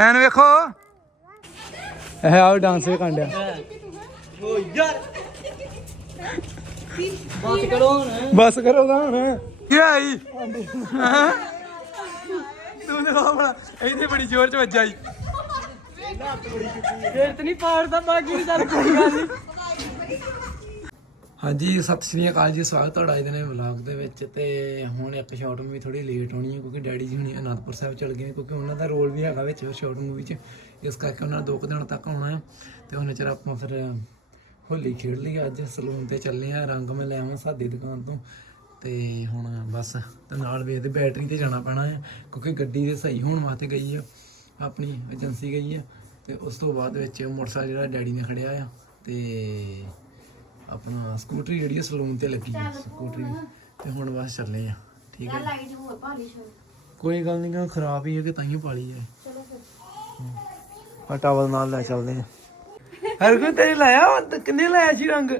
ਐਨ ਵੇਖੋ। ਇਹ ਆਓ ਡਾਂਸ ਵੀ ਕਾਂਡਿਆ ਓ ਯਾਰ ਬਾਤ ਕਰੋ ਹੁਣ ਬਸ ਕਰੋ ਨਾ ਹੁਣ। ਕੀ ਆਈ? ਤੂੰ ਨੇ ਬੜਾ ਇਹਦੇ ਬੜੀ ਜ਼ੋਰ ਚ ਵੱਜਾ ਈ ਫੇਰ ਤੇ ਨਹੀਂ ਪਾੜਦਾ ਬਾਕੀ ਵੀ ਚੱਲ ਕੋਈ ਗੱਲ ਨਹੀਂ ਹਾਂਜੀ, ਸਤਿ ਸ਼੍ਰੀ ਅਕਾਲ ਜੀ, ਸਵਾਗਤ ਤੁਹਾਡਾ ਅੱਜ ਦੇ ਨਵੇਂ ਵਲੌਗ ਦੇ ਵਿੱਚ ਤੇ ਹੁਣ ਇੱਕ ਸ਼ਾਰਟ ਮੂਵੀ ਥੋੜੀ ਲੇਟ ਹੋਣੀ ਹੈ ਕਿਉਂਕਿ ਡੈਡੀ ਜੀ ਹੁਣੀ ਅਨੰਦਪੁਰ ਸਾਹਿਬ ਚਲ ਗਏ ਨੇ ਕਿਉਂਕਿ ਉਹਨਾਂ ਦਾ ਰੋਲ ਵੀ ਹੈਗਾ ਵਿੱਚ ਸ਼ਾਰਟ ਮੂਵੀ 'ਚ, ਇਸ ਕਰਕੇ ਉਹਨਾਂ ਨੇ ਦੋ ਕੁ ਦਿਨ ਤੱਕ ਆਉਣਾ ਹੈ ਤੇ ਉਹਨੇ ਚਿਰ ਆਪਾਂ ਫਿਰ ਹੋਲੀ ਖੇਡ ਲਈ ਅੱਜ, ਸਲੂਨ ਤੇ ਚੱਲੇ ਆ ਰੰਗ ਮੈਂ ਲੈ ਆਵਾਂ ਸਾਡੀ ਦੁਕਾਨ ਤੋਂ ਤੇ ਹੁਣ ਬਸ, ਤੇ ਨਾਲ ਵੇਖਦੇ ਬੈਟਰੀ ਤੇ ਜਾਣਾ ਪੈਣਾ ਹੈ ਕਿਉਂਕਿ ਗੱਡੀ ਦੇ ਸਹੀ ਹੋਣ ਵਾਸਤੇ ਗਈ ਆ, ਆਪਣੀ ਏਜੰਸੀ ਗਈ ਆ ਤੇ ਉਸ ਤੋਂ ਬਾਅਦ ਵਿੱਚ ਮੋਟਰਸਾਈਕਲ ਜਿਹੜਾ ਡੈਡੀ ਨੇ ਖੜਿਆ ਆ ਤੇ ਆਪਣਾ ਸਕੂਟਰੀ ਜਿਹੜੀ ਆ ਸਲੂਨ ਤੇ ਲੱਗੀ ਹੈ ਸਕੂਟਰੀ ਤੇ ਹੁਣ ਬਸ ਚੱਲੇ ਆ ਠੀਕ ਹੈ ਲਾਈਟ ਹੋਰ ਭਾਲੀ ਸ਼ੋ ਕੋਈ ਗੱਲ ਨਹੀਂ ਖਰਾਬ ਹੀ ਹੈ ਕਿ ਤਾਈਓ ਪਾਲੀ ਹੈ ਆ ਟਾਵਲ ਨਾਲ ਲੈ ਚੱਲਦੇ ਆ। ਹਰ ਕੋਈ ਤੇਰੀ ਲਾਇਆ ਕਿੰਨੇ ਲਾਇਆ ਸੀ ਰੰਗ?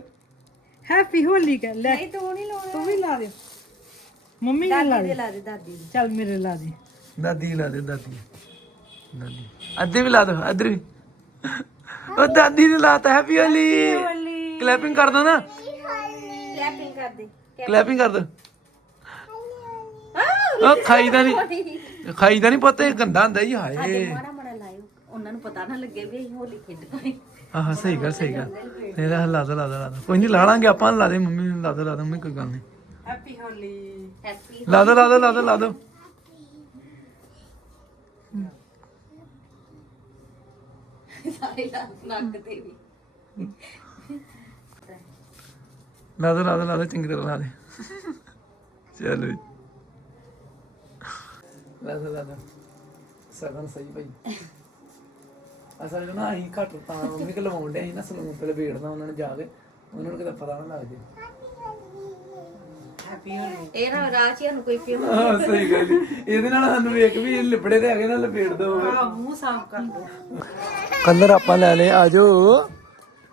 ਹੈਪੀ ਹੋਲੀ ਕਰ ਲੈ। ਨਹੀਂ ਤੂੰ ਨਹੀਂ ਲਾਉਣਾ। ਤੂੰ ਵੀ ਲਾ ਦੇ। ਮੰਮੀ ਨੇ ਲਾ ਦਾਦੀ ਦੇ। ਲਾ ਦੇ ਦਾਦੀ ਚੱਲ ਮੇਰੇ ਲਾ ਦੇ। ਦਾਦੀ ਲਾ ਦੇ ਦਾਦੀ ਦਾਦੀ ਅੱਧੇ ਵੀ ਲਾ ਦੋ ਇੱਧਰ ਵੀ। ਉਹ ਦਾਦੀ ਨੇ ਲਾਤਾ ਹੈਪੀ ਹੋਲੀ ਕਲੈਪਿੰਗ ਕਰ ਦੋ ਨਾ। ਕਲੈਪਿੰਗ ਕਰ ਦੇ। ਕਲੈਪਿੰਗ ਕਰ ਦੋ। ਉਹ ਖਾਈਦਾ ਨਹੀਂ ਖਾਈਦਾ ਨਹੀਂ ਪਤਾ ਇਹ ਗੰਦਾ ਹੁੰਦਾ ਹੀ ਹਾਏ। ਮਾੜਾ ਮਾੜਾ ਲਾਇਓ। ਉਹਨਾਂ ਨੂੰ ਪਤਾ ਨਾ ਲੱਗੇ ਵੀ ਅਸੀਂ ਹੋਲੀ ਖੇਡਣਾ ਹੈ। ਆਹ ਸਹੀ ਗੱਲ ਸਹੀ ਗੱਲ। ਇਹਦਾ ਲਾ ਦੋ ਲਾ ਦੋ ਲਾ ਦੋ। ਕੋਈ ਨਹੀਂ ਲਾ ਲਾਂਗੇ ਆਪਾਂ ਲਾ ਦੇ ਮੰਮੀ ਨੂੰ ਲਾ ਦੋ ਲਾ ਦੋ ਮੰਮੀ ਕੋਈ ਗੱਲ ਨਹੀਂ ਹੈਪੀ ਹੋਲੀ ਹੈਪੀ ਲਾ ਦੋ ਲਾ ਦੋ ਲਾ ਦੋ ਲਾ ਦੋ। ਸਾਰੇ ਨੱਕ ਤੇ ਵੀ। ਲਾ ਦੋ ਲਾ ਦੋ ਲਾ ਦੋ ਚੰਗੀ ਤਰ੍ਹਾਂ ਲਾ ਦੇ। ਚਲੋ ਜੀ। ਲਾ ਦੋ ਲਾ ਦੋ। ਸਗਨ ਸਹੀ ਭਾਈ। ਅਸਲ ਨਾ ਅਸੀਂ ਘੱਟ ਤਾਂ ਮੰਮੀ ਕਿ ਲਵਾਉਣ ਦੇ ਅਸੀਂ ਨਾ ਸਲੂਨ ਤੇ ਲਵੇੜਨਾ ਉਹਨਾਂ ਨੇ ਜਾ ਕੇ ਉਹਨਾਂ ਨੂੰ ਕਿਤੇ ਪਤਾ ਨਾ ਲੱਗ ਜੇ। ਹੈਪੀ ਹੋਲੀ ਇਹ ਨਾ ਰਾਚੀ ਨੂੰ ਕੋਈ ਫੇਮ ਹਾਂ ਸਹੀ ਗੱਲ ਈ। ਇਹਦੇ ਨਾਲ ਸਾਨੂੰ ਵੇਖ ਵੀ ਲਿਬੜੇ ਤੇ ਹੈਗੇ ਨਾ ਲਪੇੜ ਦੋ। ਆ ਮੂੰਹ ਸਾਫ਼ ਕਰ ਕਲਰ ਆਪਾਂ ਲੈ ਲਏ ਆਜੋ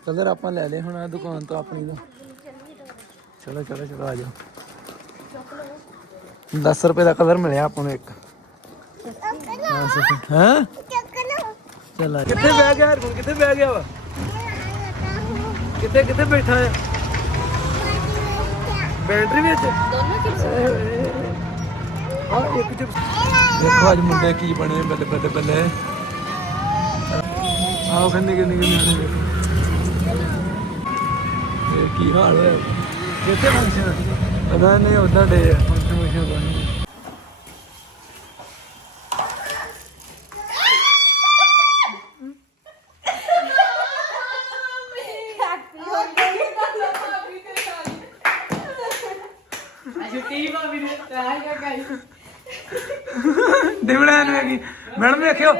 ਕਲਰ ਆਪਾਂ ਲੈ ਲਏ ਹੁਣ ਆ ਦੁਕਾਨ ਤੋਂ ਆਪਣੀ ਤੋਂ ਚਲੋ ਚਲੋ ਚਲੋ ਆਜੋ 10 ਰੁਪਏ ਦਾ ਕਲਰ ਮਿਲਿਆ ਆਪਾਂ ਨੂੰ ਇੱਕ। ਹਾਂ? ਚੱਲ ਆ ਕਿੱਥੇ ਬਹਿ ਗਿਆ ਹਰਗੁਣ? ਕਿੱਥੇ ਬਹਿ ਗਿਆ ਵਾ? ਕਿੱਥੇ ਕਿੱਥੇ ਬੈਠਾ ਹੈ ਬੈਟਰੀ ਵਿੱਚ? ਆ ਇੱਕ ਚ ਦੇਖੋ ਅੱਜ ਮੁੰਡੇ ਕੀ ਬਣੇ ਬੱਲੇ ਬੱਲੇ ਬੱਲੇ। ਆਓ ਕੰਨੇ ਕੰਨੇ ਕੰਨੇ ਇਹ ਕੀ ਹਾਲ ਹੈ? ਕਿੱਥੇ ਫੰਕਸ਼ਨ ਪਤਾ ਨਹੀਂ ਉਦਾਂ ਡੇ ਫੰਕਸ਼ਨ ਫੰਕਸ਼ਨ ਬਣੀ ਜੁੱਤੀ ਭਾਬੀ ਨੇ ਤਾਹ ਕਾ ਗਾਈ। ਦਿਵੜਾ ਨੂੰ ਹੈਗੀ। ਮੈਡਮ ਵੇਖਿਓ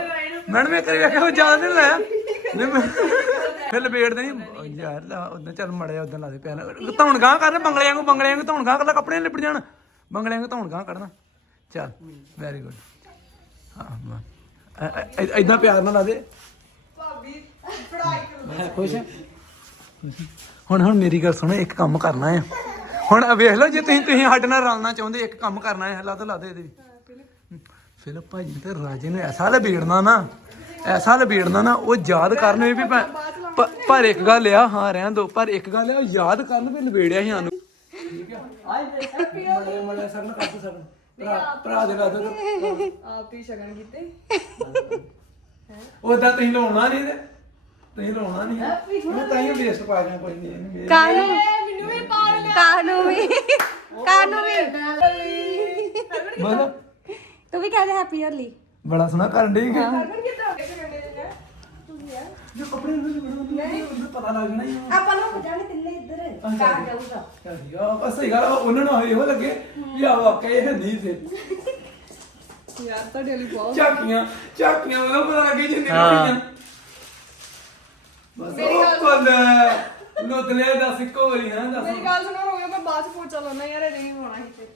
ਮੈਡਮ ਇੱਕ ਵਾਰੀ ਵੇਖਿਓ ਜ਼ਿਆਦਾ ਨਹੀਂ ਲਾਇਆ। ਨਹੀਂ ਮੈਂ- ਫਿਰ ਲਪੇੜ ਦੇ ਨਹੀਂ ਯਾਰ ਲਾ ਉਦਾਂ ਚੱਲ ਮੜਿਆ ਉਦਾਂ ਲਾ ਦੇ ਪਿਆ ਧੌਣ ਗਾਂ ਕਰਨ ਬੰਗਲਿਆਂ ਨੂੰ ਬੰਗਲਿਆਂ ਨੂੰ ਧੌਣ ਗਾਂ ਕਰ ਕੱਪੜੇ ਨੀ ਲਿਪੜ ਜਾਣ। ਬੰਗਲਿਆਂ ਨੂੰ ਧੌਣ ਗਾਂ ਕੱਢਣਾ। ਚੱਲ ਵੈਰੀ ਗੁੱਡ ਹਾਂ ਐਦਾਂ ਪਿਆਰ ਨਾਲ ਲਾ ਦੇ। ਭਾਬੀ ਪੜਾਈ ਖੁਸ਼ ਹੈ? ਹੁਣ ਹੁਣ ਮੇਰੀ ਗੱਲ ਸੁਣੋ ਇੱਕ ਕੰਮ ਕਰਨਾ ਹੈ ਹੁਣ ਵੇਖ ਲਓ ਜੇ ਤੁਸੀਂ ਤੁਸੀਂ ਸਾਡੇ ਨਾਲ ਰਲਣਾ ਚਾਹੁੰਦੇ ਇੱਕ ਕੰਮ ਕਰਨਾ ਹੈ ਲਾ ਦੋ ਲਾ ਦੇ ਇਹਦੇ ਵੀ। ਫਿਰ ਭਾਜੀ ਤੇ ਰਾਜੇ ਨੂੰ ਐਸਾ ਲਬੇੜਨਾ ਨਾ ਐਸਾ ਲਬੇੜਨਾ ਨਾ ਉਹ ਯਾਦ ਕਰਨ ਵੀ ਵੀ ਭੈ- ਪ- ਪਰ ਇੱਕ ਗੱਲ ਆ ਹਾਂ ਰਹਿਣ ਦੋ ਪਰ ਇੱਕ ਗੱਲ ਆ ਉਹ ਯਾਦ ਕਰਨ ਵੀ ਲਬੇੜਿਆ ਸੀ ਸਾਨੂੰ। ਠੀਕ ਆ? ਮੜੇ ਮੜੇ ਸਰ ਨੂੰ ਕੱਟ ਸਰ। ਭਰਾ ਭਰਾ ਦੇ ਲਾ ਦੋ ਆਪ ਹੀ ਸ਼ਗਨ ਕੀਤੇ। ਉਹਦਾ ਤੁਸੀਂ ਲਾਉਣਾ ਨਹੀਂ ਤੇ ਤੁਸੀਂ ਲਾਉਣਾ ਨਹੀਂ। ਉਹ ਤਾਂ ਹੀ ਵੇਸਟ ਪਾ ਜਾਣਾ ਕੋਈ ਨਹੀਂ ਇਹਨੂੰ। ਕਾਨੂੰ? ਮੈਨੂੰ ਵੀ ਪਾ ਲਿਆ। ਕਾਨੂੰ ਵੀ। ਕਾਨੂੰ ਵੀ। ਤੂੰ ਵੀ ਕਹਦੇ ਹੈਪੀ ਹੋਲੀ ਬੜਾ ਸੋਹਣਾ ਕਰਨ ਡਈ ਕਿ ਜੋ ਕੱਪੜੇ ਨੂੰ ਪਤਾ ਲੱਗ ਜਾਣਾ ਹੀ ਆ। ਆਪਾਂ ਲੋਕ ਜਾਣੇ ਤਿੰਨੇ ਇੱਧਰ ਕਾਰ ਜਾਊਗਾ। ਆ ਬਸ ਸਹੀ ਗੱਲ ਆ, ਉਹਨਾਂ ਨੂੰ ਇਹੋ ਲੱਗੇ ਵੀ ਆ ਵਾਕਈ ਇਹ ਨਹੀਂ ਸੀ। ਯਾਰ ਤੁਹਾਡੇ ਲਈ ਬਹੁਤ ਝਾਕੀਆਂ ਝਾਕੀਆਂ ਉਹ ਪਤਾ ਲੱਗੇ ਜਿੰਨੇ ਹੋਈਆਂ। ਬਸ ਉਹ ਕੋਲ ਲੋਤ ਲਿਆ ਦੱਸ ਇੱਕੋ ਵਾਰੀ ਹਾਂ ਦੱਸ। ਮੇਰੀ ਗੱਲ ਸੁਣੋ ਹੋ ਗਿਆ ਮੈਂ ਬਾਅਦ ਚ ਪੋਚਾ ਲਾਉਣਾ ਯਾਰ ਇਹ ਨਹੀਂ ਹੋਣਾ ਕਿਤੇ।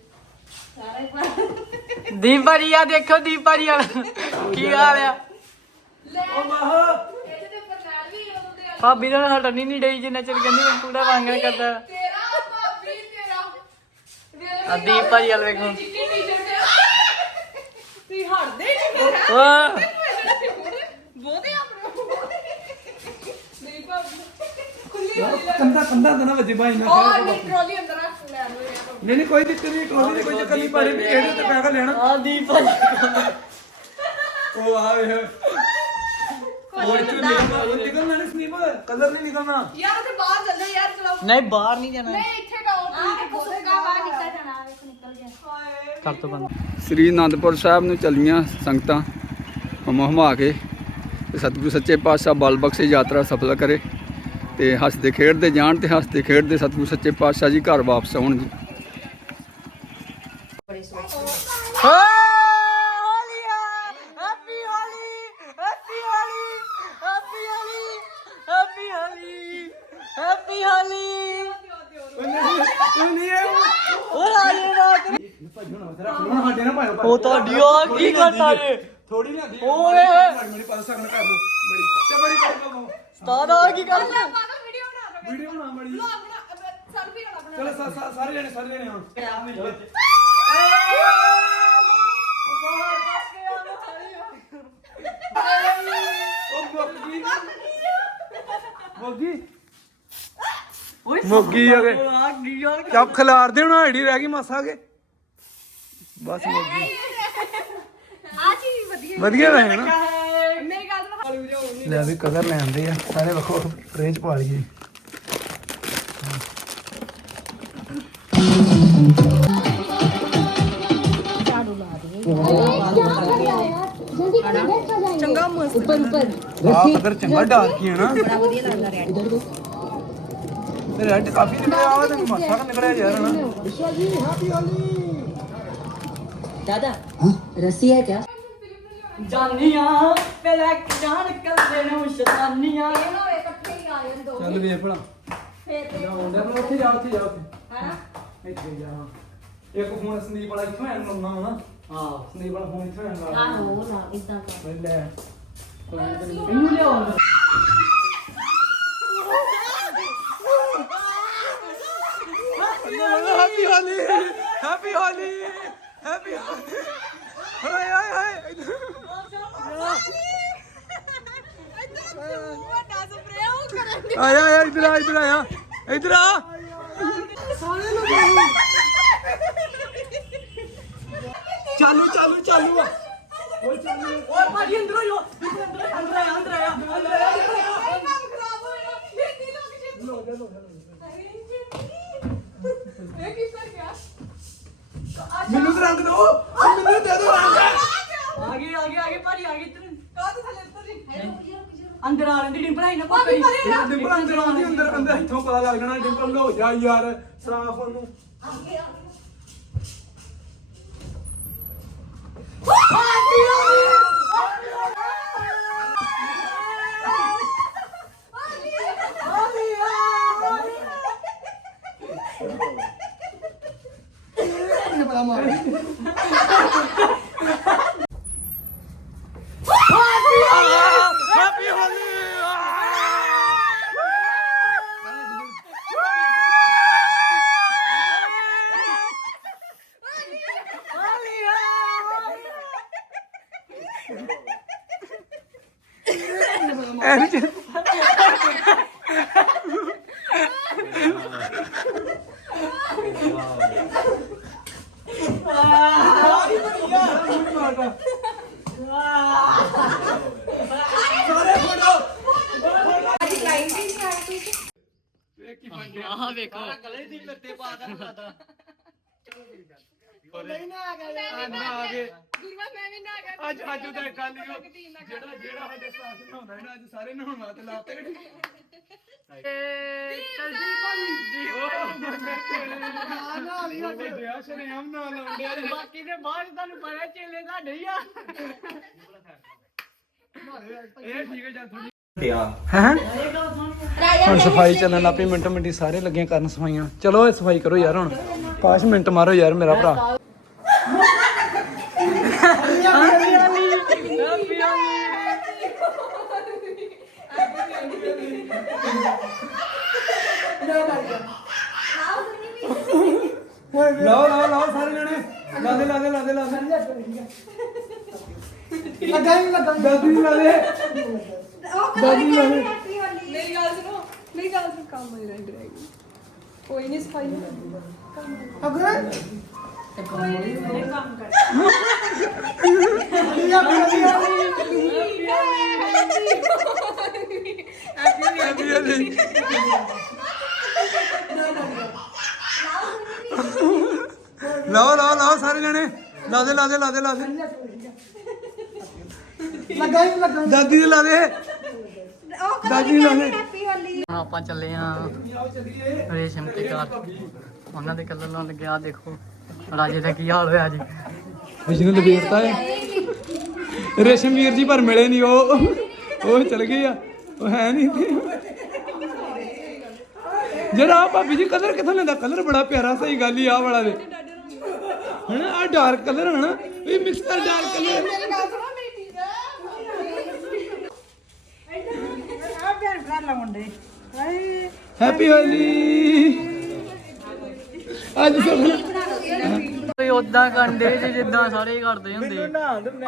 ਸਾਰੇ ਦੀਪ ਭਾਜੀ ਆ ਦੇਖੋ ਦੀਪ ਭਾਜੀ ਵਾਲਾ। ਕੀ ਹਾਲ ਆ? ਉਹ ਮਾਹ ਭਾਬੀ ਨਾਲ ਹਟਣੀ ਨਹੀਂ ਡਈ ਜਿੰਨਾ ਚਿਰ ਕਹਿੰਦੀ ਮੈਂ ਪੂਰਾ ਵਾਂਗਣ ਕਰਦਾ ਤੇਰਾ ਭਾਬੀ ਤੇਰਾ ਆ ਦੀਪ ਭਾਜੀ ਵਾਲ ਵੇਖੋ। ਤੁਸੀਂ ਹਟਦੇ ਨਹੀਂ ਹੋਈ ਲੈ ਕੰਦਾ ਕੰਦਾ ਤਾਂ ਨਾ ਵੱਜੇ ਬਾਈ ਨਾ ਨਹੀਂ ਟਰੋਲੀ ਅੰਦਰ ਰੱਖ ਲੈ ਲੋ ਯਾਰ ਨਹੀਂ ਨਹੀਂ ਕੋਈ ਦਿੱਕਤ ਨਹੀਂ ਕੋਈ ਨਹੀਂ ਕੋਈ ਚੱਕਰ ਨਹੀਂ ਪਾਣੀ ਵੀ ਇਹਦੇ ਤੇ ਪੈਸਾ ਲੈਣਾ। ਆ ਦੀਪ ਭਾਜੀ। ਉਹ ਆ ਵੇ ਉਹ ਇੱਥੇ ਨਿਕਲਣਾ ਉਹ ਨਿਕਲਣਾ ਨਹੀਂ ਸਨੀਪ ਕਲਰ ਨਹੀਂ ਨਿਕਲਣਾ। ਯਾਰ ਤੇ ਬਾਹਰ ਚੱਲ ਜਾ ਯਾਰ ਚਲੋ ਨਹੀਂ ਬਾਹਰ ਨਹੀਂ ਜਾਣਾ। ਨਹੀਂ ਇੱਥੇ ਕਾਓ ਆਹ ਦੇਖੋ ਸੁੱਕਾ ਬਾਹਰ ਨਿਕਲ ਜਾਣਾ ਵੇਖੋ ਨਿਕਲ ਗਿਆ। ਕਰ ਤੋਂ ਬੰਦ। ਸ੍ਰੀ ਅਨੰਦਪੁਰ ਸਾਹਿਬ ਨੂੰ ਚੱਲੀਆਂ ਸੰਗਤਾਂ। ਹਮ ਹਮਾ ਕੇ ਤੇ ਸਤਿਗੁਰੂ ਸੱਚੇ ਪਾਤਸ਼ਾਹ ਬਲ ਬਖਸ਼ੇ ਯਾਤਰਾ ਸਫਲ ਕਰੇ ਤੇ ਹੱਸਦੇ ਖੇਡਦੇ ਜਾਣ ਤੇ ਹੱਸਦੇ ਖੇਡਦੇ ਸਤਿਗੁਰੂ ਸੱਚੇ ਪਾਤਸ਼ਾਹ ਜੀ ਘਰ ਵਾਪਸ ਆਉਣ ਜੀ happy Holi happy Holi happy Holi happy Holi happy Holi ਤੂੰ ਨਹੀਂ ਇਹ ਹੋਰ ਆ ਜੇ ਰਾਤ ਹੁਣ ਸਾਡੇ ਨਾਲ ਪਾਇਓ ਉਹ ਤੁਹਾਡੀ ਉਹ ਕੀ ਕਰਦਾ ਜੇ ਥੋੜੀ ਨਾ ਦੀ ਓਏ। ਮੇਰੀ ਪਾਸ ਸਾਹਮਣੇ ਕਰ ਲੋ ਬੜੀ ਤੇ ਬੜੀ ਕਰ ਲੋ ਸਤਾਦਾ ਕੀ ਕਰਦਾ ਪਾਗਲ ਵੀਡੀਓ ਬਣਾ ਰਹੇ ਵੀਡੀਓ ਬਣਾ ਬੜੀ। ਲੋ ਆਪਣਾ ਸੈਲਫੀ ਆਪਣਾ ਚਲੋ ਸਾ- ਸਾ- ਸਾਰੇ ਜਣੇ ਸਾਰੇ ਜਣੇ ਹੁਣ। ਉਹ ਮੋਗੀ। ਮੋਗੀ। ਓਏ ਮੋਗੀ ਆ ਗਏ ਆ ਕੀ ਯਾਰ। ਚੱਪ ਖਿਲਾਰ ਦੇ ਹੁਣ ਆਈਡੀ ਰਹਿ ਗਈ ਮਾਸਾ ਕੇ। ਬਸ ਮੋਗੀ ਆ ਚੀਜ਼ ਵਧੀਆ ਵਧੀਆ ਰਹੇ ਨਾ ਮੇਰੀ ਗੱਲ ਸੁਣ ਲੈ ਵੀ ਕਲਰ ਲੈ ਆਂਦੇ ਆ ਸਾਰੇ ਵੱਖੋ ਵੱਖ ਟ੍ਰੇ ਚ ਪਾ ਲਈਏ ਚੰਗਾ ਮਸਤ ਉੱਪਰ ਉੱਪਰ ਆਹ ਕਲਰ ਚੰਗਾ ਡਾਰਕ ਹੀ ਹੈ ਨਾ ਬੜਾ ਵਧੀਆ ਲੱਗਦਾ ਰੈਡ ਤੇ ਰੈਡ ਕਾਫੀ ਨਿਕਲਿਆ ਆ ਤੇ ਮਾਸਾ ਤਾਂ ਨਿਕਲਿਆ ਯਾਰ ਨਾ दादा रस्सी है क्या ਜਾਨੀਆਂ ਪਹਿਲੇ ਜਾਣ ਕੱਲੇ ਨੂੰ ਸ਼ਤਾਨੀਆਂ ਇਹ ਨਾ ਹੋਏ ਇਕੱਠੇ ਹੀ ਆ ਜਾਣ ਦੋ ਚੱਲ ਵੇ ਭਲਾ ਫੇਰ ਤੇ ਜਾਉਂਦਾ ਮੈਂ ਉੱਥੇ ਜਾ ਉੱਥੇ ਜਾ ਉੱਥੇ ਹਨਾ ਇੱਥੇ ਜਾ ਹਾਂ। ਇੱਕ ਫੋਨ ਸੰਦੀਪ ਵਾਲਾ ਇੱਥੋਂ ਐਨ ਲਾਉਣਾ ਵਾ ਨਾ ਹਾਂ ਸੰਦੀਪ ਵਾਲਾ ਫੋਨ ਇੱਥੋਂ ਐਨ ਲਾ ਆਹੋ ਨਾ ਇਦਾਂ ਕਰ ਮੈਂ ਲੈ ਇਹਨੂੰ ਲਿਆਓ ਅੰਦਰ। Happy Holi happy Holi Happy ਹਾਏ ਹਾਏ ਹਾਏ ਵੱਡਾ ਸਪਰੇ ਉਹ ਕਰਨ ਆਇਆ ਆਇਆ ਇਧਰ ਆ ਇਧਰ ਆਇਆ ਇਧਰ ਆ ਚਾਲੂ ਚਾਲੂ ਚਾਲੂ ਆ ਓਏ ਚਾਲੂ ਓਏ ਭਾਜੀ ਅੰਦਰ ਆਇਓ ਅੰਦਰ ਅੰਦਰ ਅੰਦਰ ਆਇਆ ਅੰਦਰ ਆਇਆ ਅੰਦਰ ਆਇਆ ਕੰਮ ਖਰਾਬ ਹੋਇਆ ਛੇਤੀ ਲੋਕ ਛੇਤੀ ਲੋ ਜਾ ਲੋ ਜਾ ਅਰੇ ਛੇਤੀ ਇਹ ਕੀ ਕਰ ਗਿਆ ਮੈਨੂੰ ਤਾਂ ਰੰਗ ਦੋ ਮੈਨੂੰ ਦੇ ਦੋ ਰੰਗ। ਆ ਗਈ ਆ ਗਈ ਆ ਗਈ ਭਾਜੀ ਆ ਗਈ ਇੱਧਰ। ਕਾਹ ਤੇ ਥੱਲੇ ਉੱਤਰ ਜੀ ਅੰਦਰ ਆ ਲੈਂਦੀ ਡਿੰਪਲ ਆਈ ਨਾ ਭਾਬੀ ਡਿੰਪਲ ਅੰਦਰ ਆਉਂਦੀ ਅੰਦਰ ਅੰਦਰ ਇੱਥੋਂ ਪਤਾ ਲੱਗ ਜਾਣਾ ਡਿੰਪਲ ਲੋ ਜਾ ਯਾਰ ਸਾਫ਼ ਉਹਨੂੰ। ਆ ਵੇਖੋ ਗਲੇ ਦੀ ਲੱਤੇ ਪਾ ਦਾ ਗੁਰੂਆ ਮੈਂ ਵੀ ਨਾ ਕਰ ਅੱਜ ਅੱਜ ਦਾ ਗੱਲ ਜਿਹੜਾ ਜਿਹੜਾ ਸਾਡੇ ਸਾਥ ਨਹਾਉਂਦਾ ਹੈ ਨਾ, ਅੱਜ ਸਾਰੇ ਨਹਾਉਣ ਵਾਸਤੇ ਲਾਤੇ ਚਲਦੀ ਭਾਜੀ। ਨਾ ਲਈ ਸਾਡੇ ਵਿਆਹ ਸ਼ਰੇਆਮ ਨਾ ਲਾਉਂਦੇ ਬਾਕੀ ਦੇ ਬਾਅਦ ਤੁਹਾਨੂੰ ਪਤਾ ਚੇਲੇ ਤੁਹਾਡੇ ਹੀ ਆ। ਇਹ ਠੀਕ ਹੈ ਚੱਲ ਥੋੜੀ ਹੈ? ਹੁਣ ਸਫ਼ਾਈ ਚੱਲਣ ਲੱਪੀ ਮਿੰਟੋ ਮਿੰਟੀ ਸਾਰੇ ਲੱਗੇ ਕਰਨ ਸਫਾਈਆਂ। ਚਲੋ ਇਹ ਸਫ਼ਾਈ ਕਰੋ ਯਾਰ ਹੁਣ। ਪਾਸ਼ ਮਿੰਟ ਮਾਰੋ ਯਾਰ ਮੇਰਾ ਭਰਾ। ਲਾਓ ਲਾਓ ਲਾਓ ਸਾਰੇ ਜਣੇ ਲਾ ਦੇ ਲਾ ਦੇ ਲਾ ਦੇ ਲਾ ਦੇ ਲੱਗਾ ਹੀ ਲੱਗਾ ਦਾਦੀ ਦੀ ਲਾ ਦੇ ਦਾਦੀ ਲਾ ਦੇ ਮੇਰੀ ਗੱਲ ਸੁਣੋ ਮੇਰੀ ਗੱਲ ਸੁਣ ਕੰਮ ਨਹੀਂ ਰਹਿ ਗਿਆ ਕੋਈ ਨਹੀਂ ਸਫ਼ਾਈ ਅਗਰ ਲਾਓ ਲਾਓ ਲਾਓ ਸਾਰੇ ਜਣੇ। ਲਾ ਦੇ ਲਾ ਦੇ ਲਾ ਦੇ ਲਾ ਦੇ। ਲੱਗਾ ਹੀ ਲੱਗਾ ਦਾਦੀ ਦੇ ਲਾ ਦੇ। ਦਾਦੀ ਦੇ ਲਾ ਦੇ। ਹੁਣ ਆਪਾਂ ਚੱਲੇ ਆ ਰੇਸ਼ਮ ਤੇ ਘਰ। ਉਹਨਾਂ ਦੇ ਕਲਰ ਲਾਉਣ ਲੱਗਿਆ ਦੇਖੋ। ਰਾਜੇ ਦਾ ਕੀ ਹਾਲ ਹੋਇਆ ਜੀ। ਵਿਸ਼ਨੂੰ ਲਪੇਟਤਾ ਹੈ। ਰੇਸ਼ਮ ਵੀਰ ਜੀ ਪਰ ਮਿਲੇ ਨਹੀਂ ਉਹ। ਉਹ ਚਲ ਗਏ ਆ। ਉਹ ਹੈ ਨਹੀਂ ਇੱਥੇ ਆਹ ਭਾਬੀ ਜੀ ਕਲਰ ਕਿੱਥੋਂ ਲੈਂਦਾ? ਕਲਰ ਬੜਾ ਪਿਆਰਾ, ਸਹੀ ਗੱਲ ਹੀ ਆ ਵਾਲਾ ਦੇ ਹਨਾ ਆ ਡਾਰਕ ਕਲਰ ਹਨਾ ਇਹ mix dark colour happy Holi ਅੱਜ ਸਭ ਕੋਈ ਉਦਾਂ ਕਰਦੇ ਜੀ ਜਿੱਦਾਂ ਸਾਰੇ ਹੀ ਕਰਦੇ ਹੁੰਦੇ।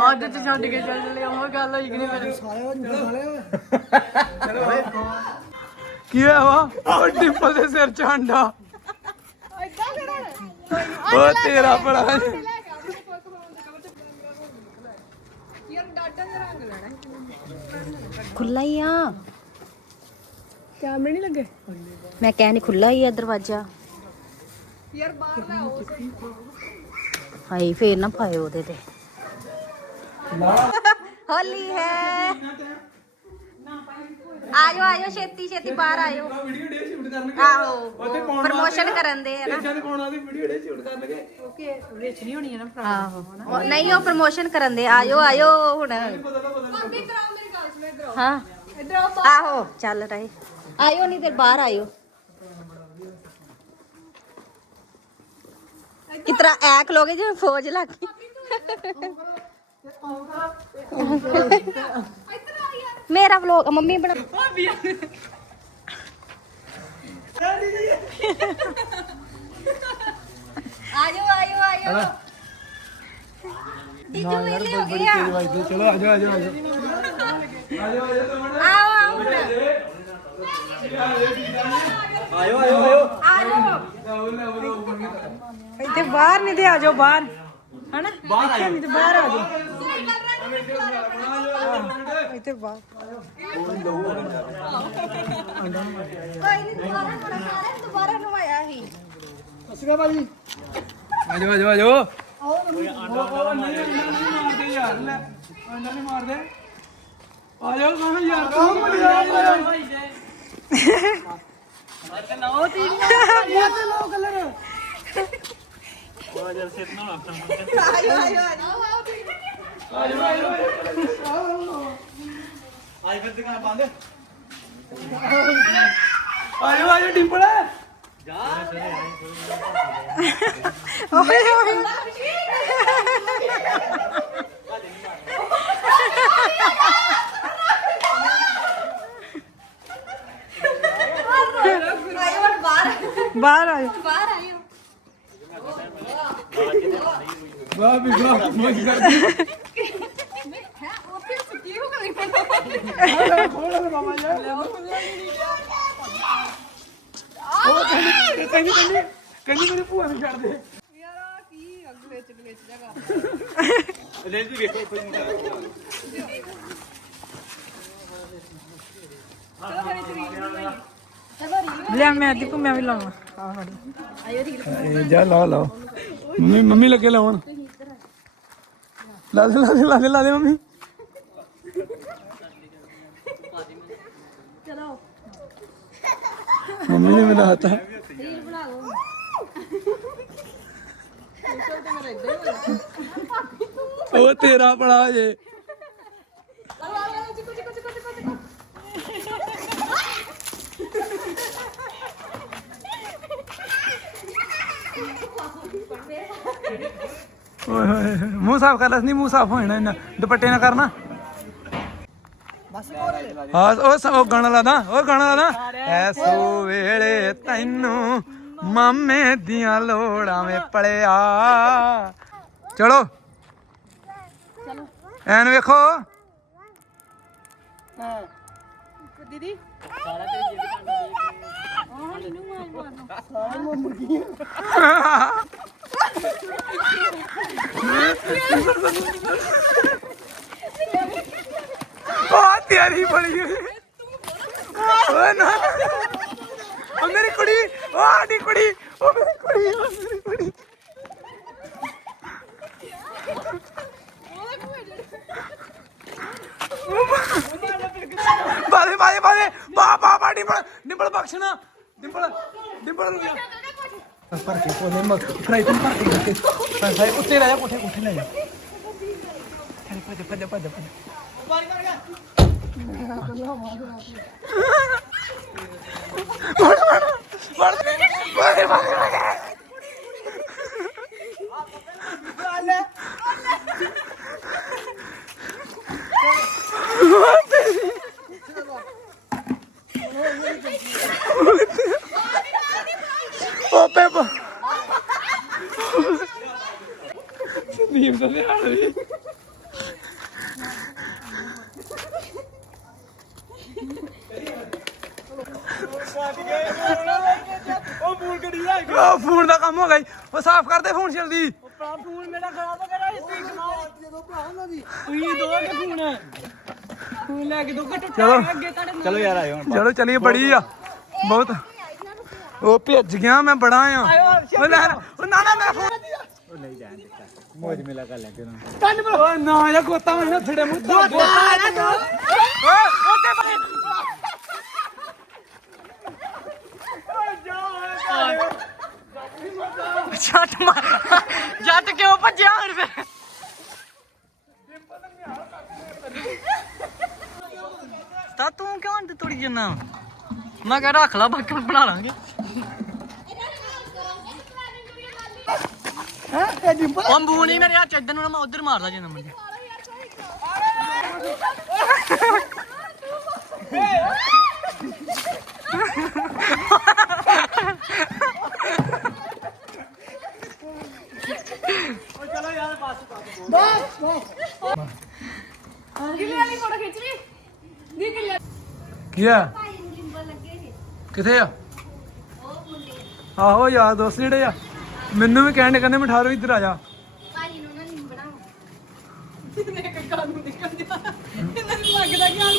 ਅੱਜ ਤੇ ਛੱਡ ਕੇ ਚੱਲ ਚਲੇ ਉਹ ਗੱਲ ਹੋਈ ਕਿ ਨਹੀਂ ਮੇਰੇ ਕੀ ਹੋਇਆ ਵਾ? ਉਹ ਡਿੰਪਲ ਦੇ ਸਿਰ ਚ ਫਿਰ ਉਹ ਤੇਰਾ ਬੜਾ ਖੁੱਲਾ ਹੀ ਆ। ਕੈਮਰੇ ਨਹੀਂ ਲੱਗੇ? ਮੈਂ ਕਹਿ ਨਹੀਂ ਖੁੱਲਾ ਹੀ ਆ ਦਰਵਾਜ਼ਾ। ਯਾਰ ਬਾਹਰ ਸਹੀ ਹਾਈ ਫੇਰ ਨਾ ਪਾਇਓ ਉਹਦੇ ਤੇ। ਹੋਲੀ ਹੈ। ਆਜੋ ਆਜੋ ਛੇਤੀ ਛੇਤੀ ਬਾਹਰ ਆਜੋ। ਵੀਡੀਓ ਡੇ ਸ਼ੂਟ ਕਰਨਗੇ। ਆਹੋ ਪ੍ਰਮੋਸ਼ਨ ਕਰਨ ਦੇ ਆ ਨਾ। ਜਦ ਪਾਉਣਾ ਦੀ ਵੀਡੀਓ ਡੇ ਸ਼ੂਟ ਕਰਨਗੇ। ਆਹੋ। ਉਹ- ਨਹੀਂ ਉਹ ਪ੍ਰਮੋਸ਼ਨ ਕਰਨ ਦੇ। ਆਜੋ ਆਜੋ ਹੁਣ। ਭਾਬੀ ਕਰਾਓ ਮੇਰੀ ਗੱਲ ਸੁਣੋ ਇੱਧਰ। ਆਓ ਹਾਂ। ਇੱਧਰ ਆਓ ਆਹੋ ਚੱਲ ਰਹੇ ਆਇਓ ਨਹੀਂ ਤੇ ਬਾਹਰ ਆਇਓ। ਕਿਤਰਾ ਐ ਖਲੋਗੇ ਜਿਵੇਂ ਫੌਜ ਲੱਗ ਗਈ। ਮੇਰਾ ਵਲੋਗ ਮੰਮੀ ਬਣਾ ਆਜੋ ਆਜੋ ਆਜੋ। ਦੀਜੂ ਵੇਲੇ ਹੋ ਗਏ ਆ। ਚਲੋ ਆਜੋ ਆਜੋ ਆਜੋ। ਆਓ ਆਓ ਹੁਣ ਆਇਓ ਆਇਓ ਆਇਓ ਆਜੋ ਇੱਥੇ ਬਾਹਰ ਨਹੀਂ ਤੇ ਆ ਜਾਓ ਬਾਹਰ। ਹਨਾ? ਬਾਹਰ ਆ ਨਹੀਂ ਤੇ ਬਾਹਰ ਆ ਜਾਓ। ਇੱਥੇ ਬਾਹਰ। ਕੋਈ ਨਹੀਂ ਦੁਬਾਰਾ ਹੋਣਾ ਸਾਰਾ ਦੁਬਾਰਾ ਨਵਾਇਆ ਸੀ ਅਸਗਾ ਭਾਜੀ ਆਜੋ ਆਜੋ ਆਜੋ। ਉਹ ਮਾਰਦੇ ਯਾਰ ਲੈ ਨਹੀਂ ਮਾਰਦੇ ਆਜੋ ਮੈਂ ਕਿਹਾ ਯਾਰ ਤੂੰ ਮੁੜ ਜਾ ਆਜੋ ਆਜੋ ਡਿੰਪਲ ਆਇਓ ਹੁਣ ਬਾਹਰ ਬਾਹਰ ਬਾਹਰ ਆਇਓ ਵਾਹ ਵੀ ਵਾਹ ਮੋਜ ਕਰਦੀ ਹੈ ਉੱਥੇ ਸੁੱਕੀ ਹੋ ਗਈ ਮੈਨੂੰ ਖੋਲ ਬਾਬਾ ਜੀ ਉਹ ਕਹਿੰਦੀ ਕਹਿੰਦੀ ਕਹਿੰਦੀ ਕਹਿੰਦੀ ਮੇਰੀ ਭੂਆ ਨੂੰ ਛੱਡ ਦੇ ਯਾਰ ਆ ਕੀ ਅੱਗ ਵਿੱਚ ਵਿੱਚ ਜਗਾ ਲੈ ਜੀ ਵੇਖੋ ਕੋਈ ਮੈਂ ਅੱਜ ਮੈਂ ਵੀ ਲਾਵਾਂ। ਇਹ ਜਾ ਲਾ ਲਾ। ਮੰਮੀ ਮੰਮੀ ਲੱਗੇ ਲਾਉਣ। ਲਾ ਦੇ ਲਾ ਦੇ ਲਾ ਦੇ ਲਾ ਦੇ ਮੰਮੀ। ਚਲੋ। ਮੰਮੀ ਨੇ ਮੇਰਾ ਹੱਥ ਰੀਲ ਬਣਾ ਲਓ। ਉਹ ਤੇਰਾ ਬੜਾ ਜੇ। ਓਏ ਹੋਏ ਹੋਏ, ਮੂੰਹ ਸਾਫ਼ ਕਰ ਲੈ ਨਹੀਂ ਮੂੰਹ ਸਾਫ਼ ਹੋ ਜਾਣਾ ਇਹਨਾਂ ਦੁਪੱਟੇ ਨਾ ਕਰਨਾ। ਹਾਂ ਉਹ ਸ- ਉਹ ਗਾਣਾ ਲਾਦਾ ਉਹ ਗਾਣਾ ਲਾਦਾ ਐਸੋ ਵੇਲੇ ਤੈਨੂੰ ਮਾਮੇ ਦੀਆਂ ਲੋੜਾਂ ਵੇ ਪਲਿਆ। ਚਲੋ। ਐਨ ਵੇਖੋ। ਦੀਦੀ। ਸਾਰਾ ਤੇਰੀ ਜਿੱਦ ਕਰਨਾ ਆ ਤਿਆਰੀ ਬੜੀ ਹੋਈ ਓਏ ਨਾ ਉਹ ਮੇਰੀ ਕੁੜੀ ਉਹ ਆਡੀ ਕੁੜੀ ਉਹ ਮੇਰੀ ਕੁੜੀ ਉਹ ਮੇਰੀ ਕੁੜੀ ਬਾਲੇ ਬਾਲੇ ਬਾਲੇ ਬਾ ਬਾ ਬਾ ਡਿੰਪਲ ਡਿੰਪਲ ਬਖਸ਼ਣਾ ਡਿੰਪਲ ਡਿੰਪਲ ਨੂੰ ਲਿਆ ਪਰ ਕੇ ਕੋਨੇ ਮਤ ਫਰਾਈ ਤੋਂ ਪਰ ਕੇ ਪਰ ਸਾਈ ਉੱਤੇ ਲੈ ਜਾ ਕੋਠੇ ਕੋਠੇ ਲੈ ਜਾ। ਚੱਲ ਭੱਜ ਭੱਜ ਭੱਜ ਭੱਜ। ਵੜ ਵੜ ਪੇਪ ਸੰਦੀਪ ਦਾ ਧਿਆਨ ਵੀ। ਉਹ ਫੋਨ ਕਰੀ ਉਹ ਫੋਨ ਦਾ ਕੰਮ ਹੋ ਗਿਆ ਈ। ਉਹ ਸਾਫ਼ ਕਰ ਦੇ ਫੋਨ ਜਲਦੀ। ਫੋਨ ਮੇਰਾ ਖਰਾਬ ਹੋ ਗਿਆ ਸਪੀਕ ਮਾਰ ਜਦੋਂ ਭਰਾ ਉਹਨਾਂ ਦੀ ਤੁਸੀਂ ਦੋ ਕੇ ਫੋਨ। ਫੋਨ ਲੈ ਕੇ ਦੋ ਘੱਟ ਚਲੋ। ਅੱਗੇ ਤੁਹਾਡੇ ਚਲੋ ਯਾਰ ਆਇਓ ਚਲੋ ਚਲੀਏ ਬੜੀ ਆ। ਬਹੁਤ। ਉਹ ਭੱਜ ਗਿਆ ਮੈਂ ਬੜਾ ਆ। ਉਹ ਲੈ ਉਹ ਨਾ ਨਾ ਮੇਰਾ ਫੋਨ ਮੋਜ ਮਿਲਾ ਕਰ ਲੈਂਦੇ ਉਹਨਾਂ ਕੰਨ ਪਰ ਓਏ ਨਾ ਯਾ ਗੋਤਾ ਮੈਂ ਥੜੇ ਮੂੰਹ ਦਾ ਗੋਤਾ ਆ ਨਾ ਓਏ ਉੱਤੇ ਪਰੇ ਜੱਟ ਮਾਰ। ਜੱਟ ਕਿਉਂ ਭੱਜਿਆ ਹੁਣ ਫੇ ਤਾ ਤੂੰ ਕਿਉਂ ਅੰਦ ਤੁੜੀ ਜਨਾ ਮੈਂ ਕਹ ਰੱਖ ਲਾ ਬਾਕੀ ਬਣਾ ਲਾਂਗੇ। ਉਹ ਮੂੰਹ ਨਹੀਂ ਮੇਰੇ ਹੱਥ ਇਧਰ ਨੂੰ ਨਾ ਮੈਂ ਉਧਰ ਮਾਰਦਾ ਜਨਾ ਮੈਂ ਕਿੰਨੇ ਵਾਲੀ ਫੋਟੋ ਖਿੱਚ ਲਈ ਦੀ ਕਿੰਨੇ ਕੀ ਆ? ਕਿੱਥੇ ਆ ਆਹੋ ਯਾਰ ਦੋਸਤ ਜਿਹੜੇ ਆ। ਮੈਨੂੰ ਵੀ ਕਹਿਣ ਕਹਿੰਦੇ ਮਠਾਰੋ ਇੱਧਰ ਆ ਜਾ। ਲੱਗਦਾ ਕਿ ਹਾਲ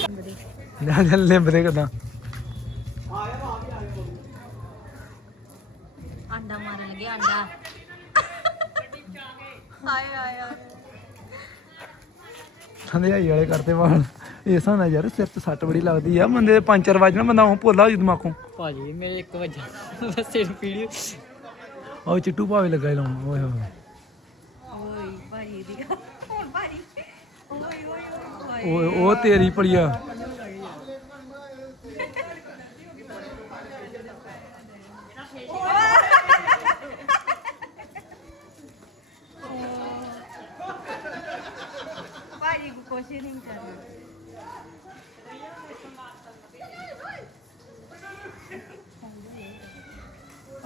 ਲੈ ਲੈ ਲਿੰਬਦੇ ਕਦਾਂ ਆਂਡਾ ਮਾਰਨ ਲੱਗੇ ਆਂਡਾ। ਹਾਏ ਹਾਏ ਹਾਏ। ਸੰਧਿਆਈ ਵਾਲੇ ਕਰਤੇ ਵਾਲ। ਇਸ ਨਾਲ ਯਾਰ ਸਿਰ ਤੇ ਸੱਟ ਬੜੀ ਲੱਗਦੀ ਆ। ਬੰਦੇ ਦੇ ਪੰਜ ਚਾਰ ਵਜਣਾ ਬੰਦਾ ਉਹ ਭੋਲਾ ਹੋ ਜੂ ਦਿਮਾਗੋਂ ਭਾਜੀ ਮੇਰੇ ਇੱਕ ਵਜਾ ਸਿਰ ਪੀੜੀ। ਉਹ ਚਿੱਟੂ ਭਾਵੇਂ ਲੱਗਾ ਹੀ ਲਾਉਣ ਓਏ ਹੋਏ। ਓਏ ਭਾਈ ਦੀ ਹੁਣ ਭਾਈ ਓਏ ਓਏ ਓਏ। ਓਏ ਉਹ ਤੇਰੀ ਪੜੀਆ ਕੋ ਨਹੀਂ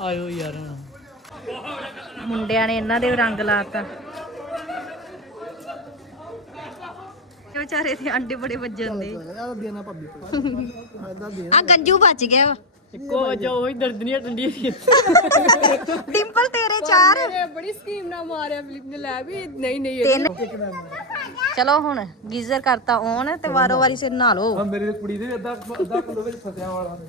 ਆਇਓ ਯਾਰ ਹੁਣ ਮੁੰਡਿਆਂ ਨੇ ਇਹਨਾਂ ਦੇ ਰੰਗ ਲਾਤਾ। ਵਿਚਾਰੇ ਦੇ ਅੰਡੇ ਬੜੇ ਵੱਜਣ ਦੇ। ਆ ਗੰਜੂ ਬਚ ਗਿਆ ਵਾ। ਇੱਕੋ ਵਜਾ ਉਹੀ ਦਰਦ ਨਹੀਂ ਟੰਡੀ ਡਿੰਪਲ ਤੇਰੇ ਚਾਰ। ਬੜੀ ਸਕੀਮ ਨਾਲ ਮਾਰਿਆ ਫਿਲਿਪ ਨੇ ਲੈ ਵੀ ਨਹੀਂ ਨਹੀਂ ਚਲੋ ਹੁਣ ਗੀਜ਼ਰ ਕਰਤਾ ਔਨ ਤੇ ਵਾਰੋ ਵਾਰੀ ਸਿਰ ਨਹਾ ਲਓ। ਮੇਰੀ ਕੁੜੀ ਦੇ ਅੱਧਾ ਅੱਧਾ ਕਿਲੋ ਵਿੱਚ ਫਸਿਆ ਵਾਲਾ ਤੇਰੀ